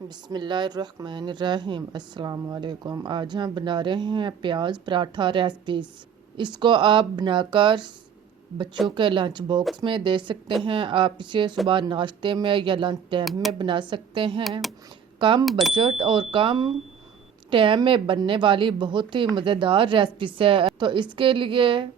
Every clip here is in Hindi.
बिस्मिल्लाहिर्रहमानिर्रहीम। अस्सलाम वालेकुम। आज हम बना रहे हैं प्याज पराठा रेसिपीज़। इसको आप बनाकर बच्चों के लंच बॉक्स में दे सकते हैं। आप इसे सुबह नाश्ते में या लंच टाइम में बना सकते हैं। कम बजट और कम टाइम में बनने वाली बहुत ही मज़ेदार रेसिपीज़ है। तो इसके लिए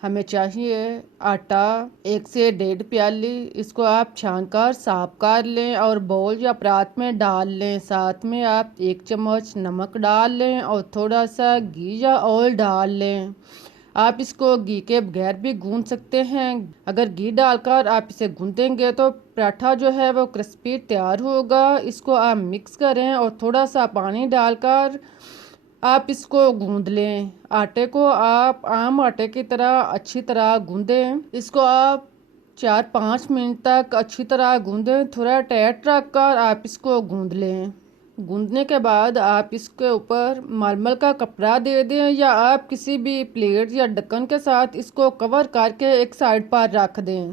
हमें चाहिए आटा 1 से 1.5 प्याली। इसको आप छान कर साफ कर लें और बोल या परात में डाल लें। साथ में आप 1 चम्मच नमक डाल लें और थोड़ा सा घी या ऑयल डाल लें। आप इसको घी के बगैर भी गूंद सकते हैं। अगर घी डालकर आप इसे गूंदेंगे तो पराठा जो है वो क्रिस्पी तैयार होगा। इसको आप मिक्स करें और थोड़ा सा पानी डालकर आप इसको गूंद लें। आटे को आप आम आटे की तरह अच्छी तरह गूंदें। इसको आप 4-5 मिनट तक अच्छी तरह गूंदें। थोड़ा टाइट रख कर आप इसको गूंद लें। गूंदने के बाद आप इसके ऊपर मलमल का कपड़ा दे दें या आप किसी भी प्लेट या ढक्कन के साथ इसको कवर करके एक साइड पर रख दें।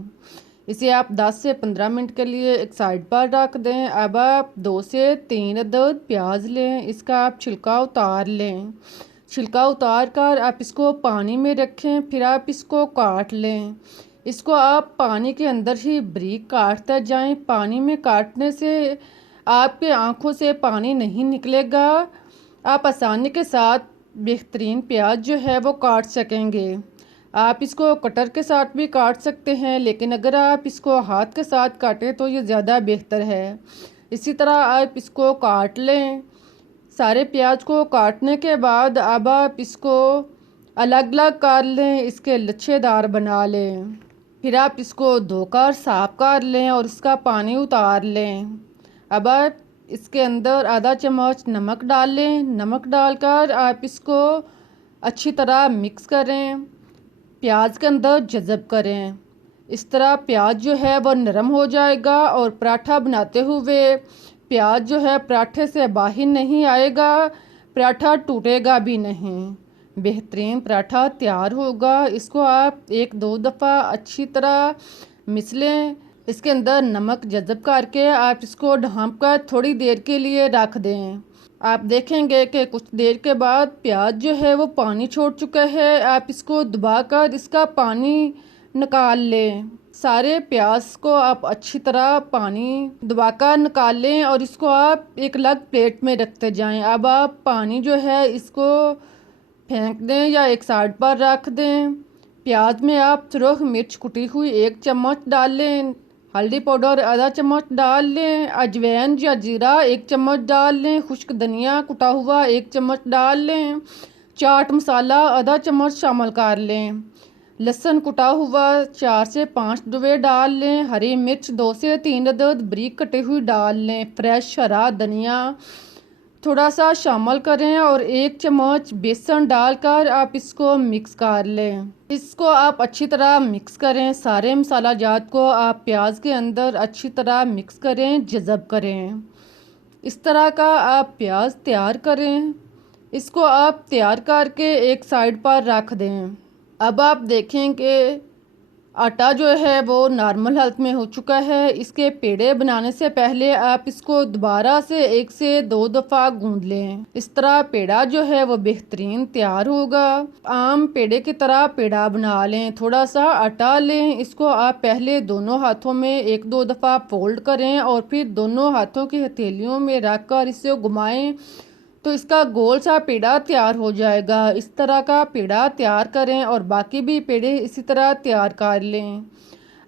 इसे आप 10 से 15 मिनट के लिए एक साइड पर रख दें। अब आप 2 से 3 अदद प्याज लें। इसका आप छिलका उतार लें। छिलका उतार कर आप इसको पानी में रखें। फिर आप इसको काट लें। इसको आप पानी के अंदर ही बारीक काटते जाएं। पानी में काटने से आपके आँखों से पानी नहीं निकलेगा। आप आसानी के साथ बेहतरीन प्याज जो है वो काट सकेंगे। आप इसको कटर के साथ भी काट सकते हैं, लेकिन अगर आप इसको हाथ के साथ काटें तो ये ज़्यादा बेहतर है। इसी तरह आप इसको काट लें। सारे प्याज को काटने के बाद अब आप इसको अलग अलग कर लें, इसके लच्छेदार बना लें। फिर आप इसको धोकर साफ कर लें और इसका पानी उतार लें। अब आप इसके अंदर आधा चम्मच नमक डाल लें। नमक डालकर आप इसको अच्छी तरह मिक्स करें, प्याज के अंदर जज़ब करें। इस तरह प्याज जो है वो नरम हो जाएगा और पराठा बनाते हुए प्याज जो है पराठे से बाहर नहीं आएगा, पराठा टूटेगा भी नहीं। बेहतरीन पराठा तैयार होगा। इसको आप 1-2 दफ़ा अच्छी तरह मिसलें। इसके अंदर नमक जज़ब करके आप इसको ढाँप कर थोड़ी देर के लिए रख दें। आप देखेंगे कि कुछ देर के बाद प्याज जो है वो पानी छोड़ चुका है। आप इसको दबाकर इसका पानी निकाल लें। सारे प्याज को आप अच्छी तरह पानी दबाकर निकाल लें और इसको आप एक अलग प्लेट में रखते जाएं। अब आप पानी जो है इसको फेंक दें या एक साइड पर रख दें। प्याज में आप सुरख मिर्च कुटी हुई 1 चम्मच डाल लें। हल्दी पाउडर आधा चम्मच डाल लें। अजवाइन या जीरा 1 चम्मच डाल लें। खुश्क धनिया कुटा हुआ 1 चम्मच डाल लें। चाट मसाला आधा चम्मच शामिल कर लें। लहसुन कुटा हुआ 4 से 5 डुवे डाल लें। हरी मिर्च 2 से 3 अदद बारीक कटी हुई डाल लें। फ्रेश हरा धनिया थोड़ा सा शामिल करें और 1 चम्मच बेसन डालकर आप इसको मिक्स कर लें। इसको आप अच्छी तरह मिक्स करें। सारे मसाला जात को आप प्याज के अंदर अच्छी तरह मिक्स करें, जज़ब करें। इस तरह का आप प्याज तैयार करें। इसको आप तैयार करके एक साइड पर रख दें। अब आप देखेंगे आटा जो है वो नॉर्मल हालत में हो चुका है। इसके पेड़े बनाने से पहले आप इसको दोबारा से 1 से 2 दफ़ा गूंद लें। इस तरह पेड़ा जो है वो बेहतरीन तैयार होगा। आम पेड़े की तरह पेड़ा बना लें। थोड़ा सा आटा लें। इसको आप पहले दोनों हाथों में 1-2 दफ़ा फोल्ड करें और फिर दोनों हाथों की हथेलियों में रख कर इसे घुमाएं तो इसका गोल सा पेड़ा तैयार हो जाएगा। इस तरह का पेड़ा तैयार करें और बाकी भी पेड़े इसी तरह तैयार कर लें।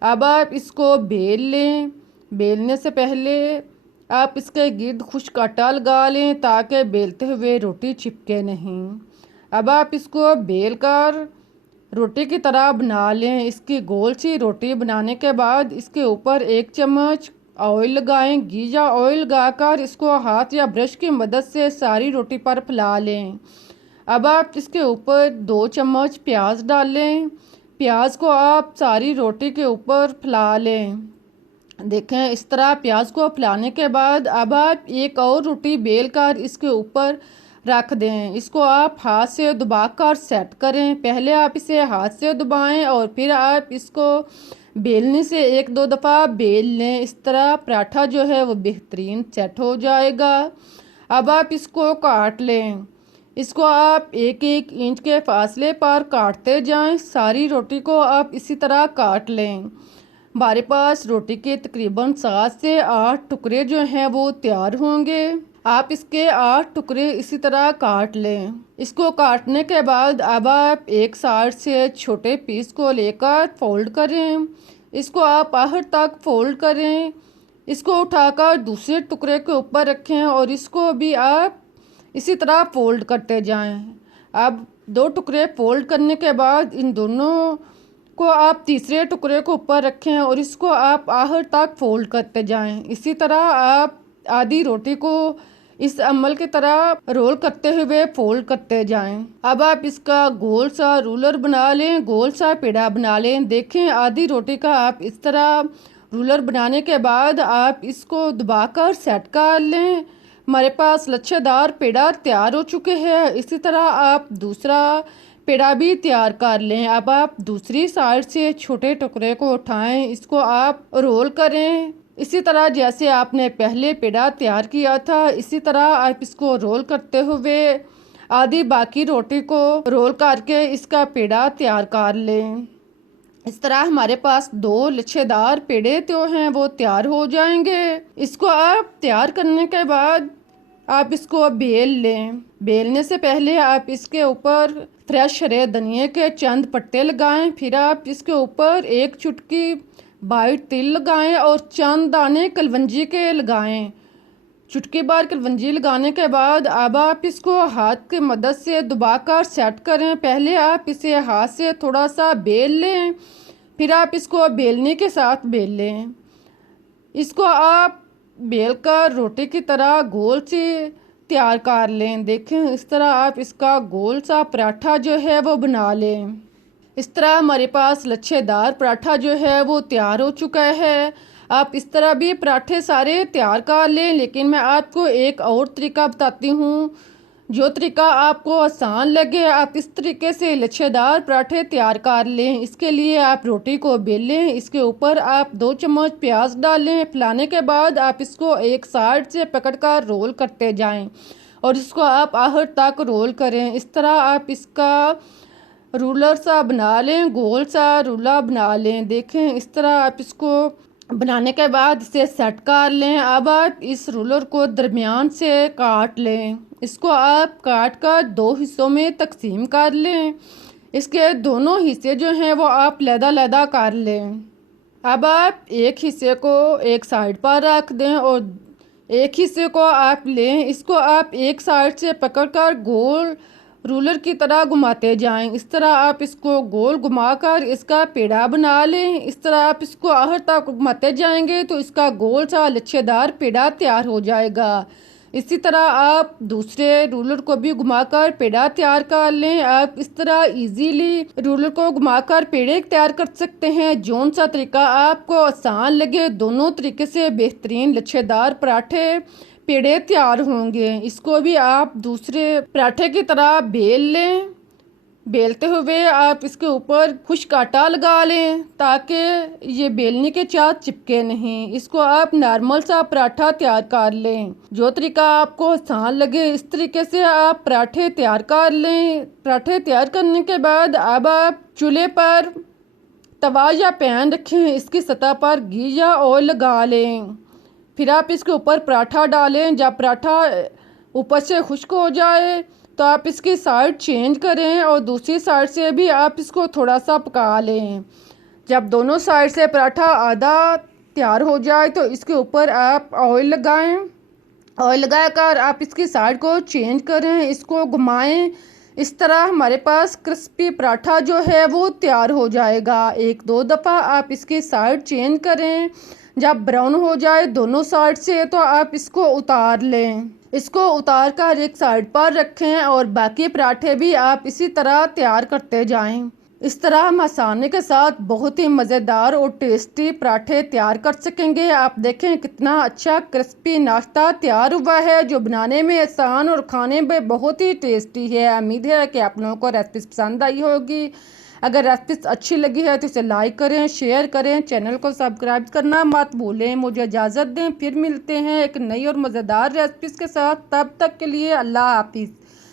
अब आप इसको बेल लें। बेलने से पहले आप इसके गिर्द खुश्क आटा लगा लें ताकि बेलते हुए रोटी चिपके नहीं। अब आप इसको बेल कर रोटी की तरह बना लें। इसकी गोल सी रोटी बनाने के बाद इसके ऊपर 1 चम्मच ऑयल लगाएं। घी या ऑयल लगाकर इसको हाथ या ब्रश की मदद से सारी रोटी पर फैला लें। अब आप इसके ऊपर 2 चम्मच प्याज डालें। प्याज को आप सारी रोटी के ऊपर फैला लें। देखें इस तरह प्याज को फैलाने के बाद अब आप एक और रोटी बेल कर इसके ऊपर रख दें। इसको आप हाथ से दबाकर सेट करें। पहले आप इसे हाथ से दबाएं और फिर आप इसको बेलने से एक दो दफ़ा बेल लें, इस तरह पराठा जो है वो बेहतरीन सेट हो जाएगा। अब आप इसको काट लें। इसको आप एक एक इंच के फासले पर काटते जाएं। सारी रोटी को आप इसी तरह काट लें। हमारे पास रोटी के तकरीबन 7 से 8 टुकड़े जो हैं वो तैयार होंगे। आप इसके 8 टुकड़े इसी तरह काट लें। इसको काटने के बाद अब आप एक साइड से छोटे पीस को लेकर फोल्ड करें। इसको आप बाहर तक फोल्ड करें। इसको उठाकर दूसरे टुकड़े के ऊपर रखें और इसको भी आप इसी तरह फोल्ड करते जाएं। अब 2 टुकड़े फोल्ड करने के बाद इन दोनों को आप तीसरे टुकड़े को ऊपर रखें और इसको आप आहर तक फोल्ड करते जाएं। इसी तरह आप आधी रोटी को इस अमल की तरह रोल करते हुए फोल्ड करते जाएं। अब आप इसका गोल सा रूलर बना लें, गोल सा पेड़ा बना लें। देखें आधी रोटी का आप इस तरह रूलर बनाने के बाद आप इसको दबाकर सेट कर लें। हमारे पास लच्छेदार पेड़ा तैयार हो चुके हैं। इसी तरह आप दूसरा पेड़ा भी तैयार कर लें। अब आप दूसरी साइड से छोटे टुकड़े को उठाएं, इसको आप रोल करें। इसी तरह जैसे आपने पहले पेड़ा तैयार किया था, इसी तरह आप इसको रोल करते हुए आधी बाकी रोटी को रोल करके इसका पेड़ा तैयार कर लें। इस तरह हमारे पास 2 लच्छेदार पेड़े तो हैं वो तैयार हो जाएंगे। इसको आप तैयार करने के बाद आप इसको बेल लें। बेलने से पहले आप इसके ऊपर फ्रेश हरे धनिए के चंद पत्ते लगाएं। फिर आप इसके ऊपर एक चुटकी वाइट तिल लगाएं और चंद दाने कलवंजी के लगाएं। चुटकी बार कलवंजी लगाने के बाद अब आप इसको हाथ की मदद से दबाकर सेट करें। पहले आप इसे हाथ से थोड़ा सा बेल लें, फिर आप इसको बेलने के साथ बेल लें। इसको आप बेलकर रोटी की तरह गोल से तैयार कर लें। देखें इस तरह आप इसका गोल सा पराठा जो है वो बना लें। इस तरह हमारे पास लच्छेदार पराठा जो है वो तैयार हो चुका है। आप इस तरह भी पराठे सारे तैयार कर लें, लेकिन मैं आपको एक और तरीका बताती हूँ जो तरीका आपको आसान लगे। आप इस तरीके से लच्छेदार पराठे तैयार कर लें। इसके लिए आप रोटी को बेलें, इसके ऊपर आप 2 चम्मच प्याज डालें। फैलाने के बाद आप इसको एक साइड से पकड़कर रोल करते जाएं और इसको आप आहर तक रोल करें। इस तरह आप इसका रूलर सा बना लें, गोल सा रूला बना लें। देखें इस तरह आप इसको बनाने के बाद इसे सेट कर लें। अब आप इस रूलर को दरमियान से काट लें। इसको आप काट कर 2 हिस्सों में तकसीम कर लें। इसके दोनों हिस्से जो हैं वो आप लैदा कर लें। अब आप एक हिस्से को एक साइड पर रख दें और एक हिस्से को आप लें। इसको आप एक साइड से पकड़कर गोल रूलर की तरह घुमाते जाएं। इस तरह आप इसको गोल घुमाकर इसका पेड़ा बना लें। इस तरह आप इसको आहर तक घुमाते जाएंगे तो इसका गोल सा लच्छेदार पेड़ा तैयार हो जाएगा। इसी तरह आप दूसरे रूलर को भी घुमाकर पेड़ा तैयार कर लें। आप इस तरह इजीली रूलर को घुमाकर पेड़े तैयार कर सकते हैं। जौन सा तरीका आपको आसान लगे, दोनों तरीके से बेहतरीन लच्छेदार पराठे पेड़े तैयार होंगे। इसको भी आप दूसरे पराठे की तरह बेल लें। बेलते हुए आप इसके ऊपर खुश्क आटा लगा लें ताकि ये बेलने के साथ चिपके नहीं। इसको आप नॉर्मल सा पराठा तैयार कर लें। जो तरीका आपको आसान लगे इस तरीके से आप पराठे तैयार कर लें। पराठे तैयार करने के बाद अब आप चूल्हे पर तवा या पैन रखें। इसकी सतह पर घी या ऑयल लगा लें। फिर आप इसके ऊपर पराठा डालें। जब पराठा ऊपर से खुश्क हो जाए तो आप इसकी साइड चेंज करें और दूसरी साइड से भी आप इसको थोड़ा सा पका लें। जब दोनों साइड से पराठा आधा तैयार हो जाए तो इसके ऊपर आप ऑयल लगाएं। ऑयल लगाकर आप इसकी साइड को चेंज करें, इसको घुमाएं। इस तरह हमारे पास क्रिस्पी पराठा जो है वो तैयार हो जाएगा। 1-2 दफ़ा आप इसकी साइड चेंज करें। जब ब्राउन हो जाए दोनों साइड से तो आप इसको उतार लें। इसको उतार कर एक साइड पर रखें और बाकी पराठे भी आप इसी तरह तैयार करते जाएं। इस तरह हम आसानी के साथ बहुत ही मज़ेदार और टेस्टी पराठे तैयार कर सकेंगे। आप देखें कितना अच्छा क्रिस्पी नाश्ता तैयार हुआ है जो बनाने में आसान और खाने में बहुत ही टेस्टी है। उम्मीद है कि आप लोगों को रेसिपी पसंद आई होगी। अगर रेसिपी अच्छी लगी है तो इसे लाइक करें, शेयर करें, चैनल को सब्सक्राइब करना मत भूलें। मुझे इजाज़त दें, फिर मिलते हैं एक नई और मज़ेदार रेसिपीज़ के साथ। तब तक के लिए अल्लाह हाफिज़।